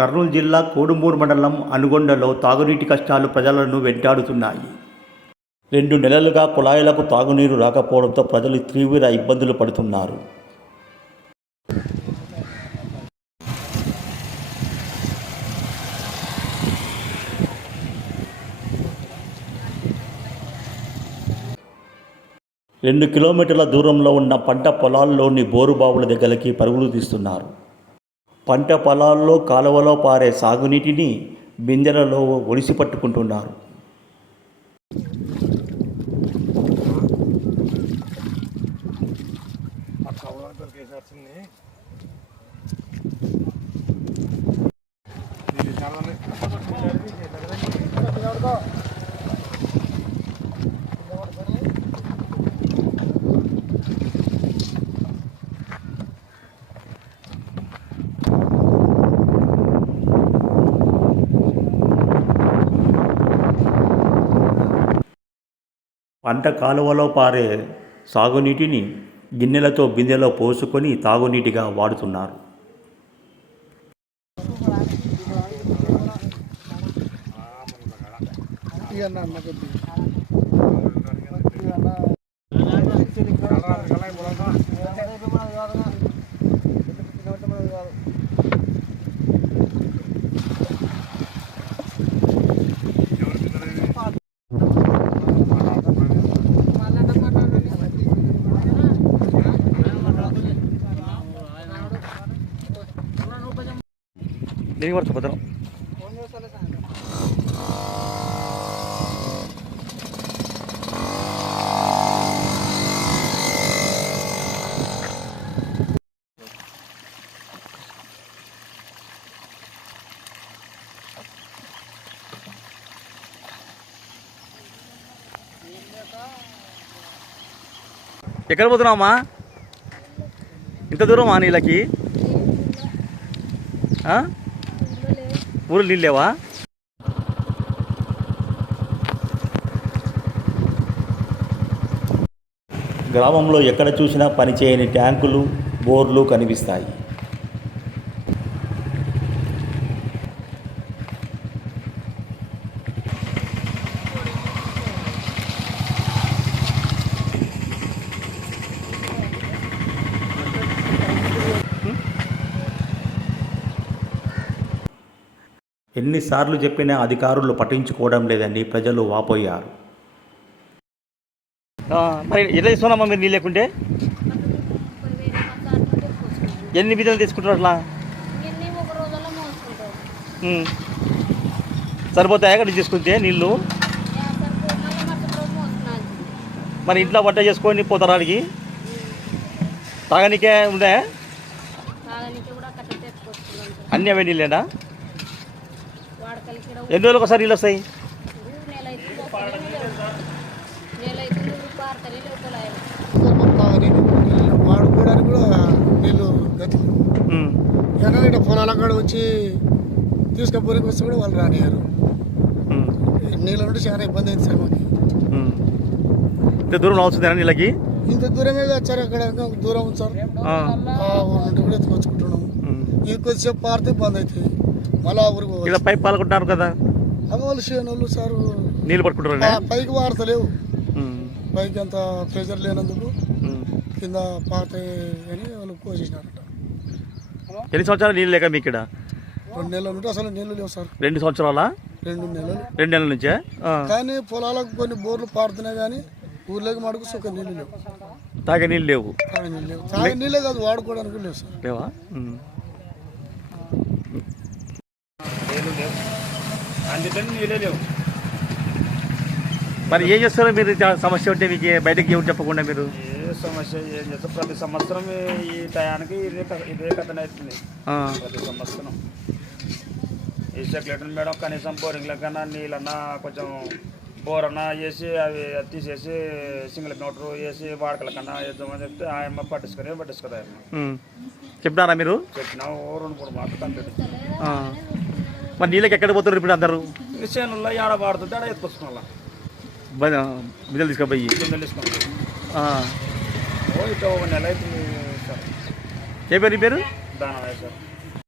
కర్నూలు జిల్లా కోడుమూరు మండలం అనుగొండలో తాగునీటి కష్టాలు ప్రజలను వెంటాడుతున్నాయి. 2 నెలలుగా కుళాయిలకు తాగునీరు రాకపోవడంతో ప్రజలు తీవ్ర ఇబ్బందులు పడుతున్నారు. రెండు కిలోమీటర్ల దూరంలో ఉన్న పంట పొలాల్లోని బోరుబావుల దగ్గరికి పరుగులు తీస్తున్నారు. పంట పొలాల్లో కాలువలో పారే సాగునీటిని బిందెలలో ఒడిసి పట్టుకుంటున్నారు. పంట కాలువలో పారే సాగునీటిని గిన్నెలతో బిందెలో పోసుకొని తాగునీటిగా వాడుతున్నారు. దీనికి పడుతుంది భద్రం. ఎక్కడ పోతున్నావమ్మా? ఇంత దూరమా నీళ్ళకి? ఊరు నీళ్ళు లేవా? గ్రామంలో ఎక్కడ చూసినా పనిచేయని ట్యాంకులు, బోర్లు కనిపిస్తాయి. ఎన్నిసార్లు చెప్పినా అధికారులు పట్టించుకోవడం లేదని ప్రజలు వాపోయారు. మరి ఎట్లా తీసుకున్నామా మీరు నీళ్ళు లేకుంటే? ఎన్ని బిందెలు తీసుకుంటారు అట్లా? సరిపోతాయా అక్కడ తీసుకుంటే నీళ్ళు? మరి ఇంట్లో వంట చేసుకొని పోతారా అడిగి? తాగనికే ఉందా? అన్నీ అవే నీళ్ళేనా? ఎన్ని రోజులకు ఒకసారి నీళ్ళు వస్తాయి? వాడుకోవడానికి కూడా నీళ్ళు గతి. ఎక్కడ పొలాల కాడ వచ్చి తీసుకపోనికి వస్తే కూడా వాళ్ళు రానియారు. నీళ్ళు ఉంటే చాలా ఇబ్బంది అయింది సార్ మాకు. ఇంత దూరం అవుతుందా నీళ్ళకి? ఇంత దూరమే వచ్చారు. అక్కడ దూరం ఉంది సార్. ఊరి నుండి కూడా ఎత్తుకొచ్చుకుంటున్నాము. ఈ కొద్దిసేపు పారితే బంద్ అవుతుంది. మళ్ళీ ఊరికి పైప్ పాల్గొంటారు కదా వాళ్ళు చేయనోళ్ళు సార్. నీళ్ళు పట్టుకుంటారు. పైకి వాడతలేవు. పైకి అంత ప్రెషర్ లేనందుకు కింద పారుతాయి అని వాళ్ళు కోసేసినారట. ఎన్ని సంవత్సరాలు నీళ్ళు లేక మీకు ఇక్కడ? 2 నెలల నుండి అసలు నీళ్ళు లేవు సార్. 2 సంవత్సరాలా? 2 నెలలు. 2 నెలల నుంచే. కానీ పొలాలకు కొన్ని బోర్లు పారుతున్నాయి కానీ ఊర్లోకి మటుకు సుఖ నీళ్ళు లేవు. తాగే నీళ్ళు లేవు. తాగే నీళ్ళే కాదు, వాడుకోవడానికి లేవు సార్. లేవా? అందుకని నీళ్ళే లేవు. మరి ఏం చేస్తారో మీరు? సమస్య ఉంటే మీకు బయటకి ఏమి చెప్పకుండా మీరు? ఏ సమస్య ఏం చేస్తారు? ప్రతి సంవత్సరం ఈ టయానికి ఇదే కథన అవుతుంది. ప్రతి సంవత్సరం ఈ సెక్లెటర్ మేడం కనీసం బోరింగ్ల కన్నా నీళ్ళన్నా కొంచెం బోర్ అన్నా వేసి అవి తీసేసి సింగిల్ మోటరు వేసి వాడకల కన్నా వేద్దామని చెప్తే ఆయమ్మ పట్టించుకోదా ఆయమ్మ. చెప్తారా మీరు? చెప్పినా 2-3 మాటలు కంప్లీట్. మరి నీళ్ళకి ఎక్కడ పోతున్నారు ఇప్పుడు అందరూ? చేనుల్లో ఏడ పాడుతుంటే ఆడ ఎత్తుకొచ్చుకున్నా బిందెలు తీసుకుపోయి బిందెలు తీసుకున్నాం. ఇట్లా 1 నెల అవుతుంది సార్. ఏ పేరు? దానవయ్య సార్.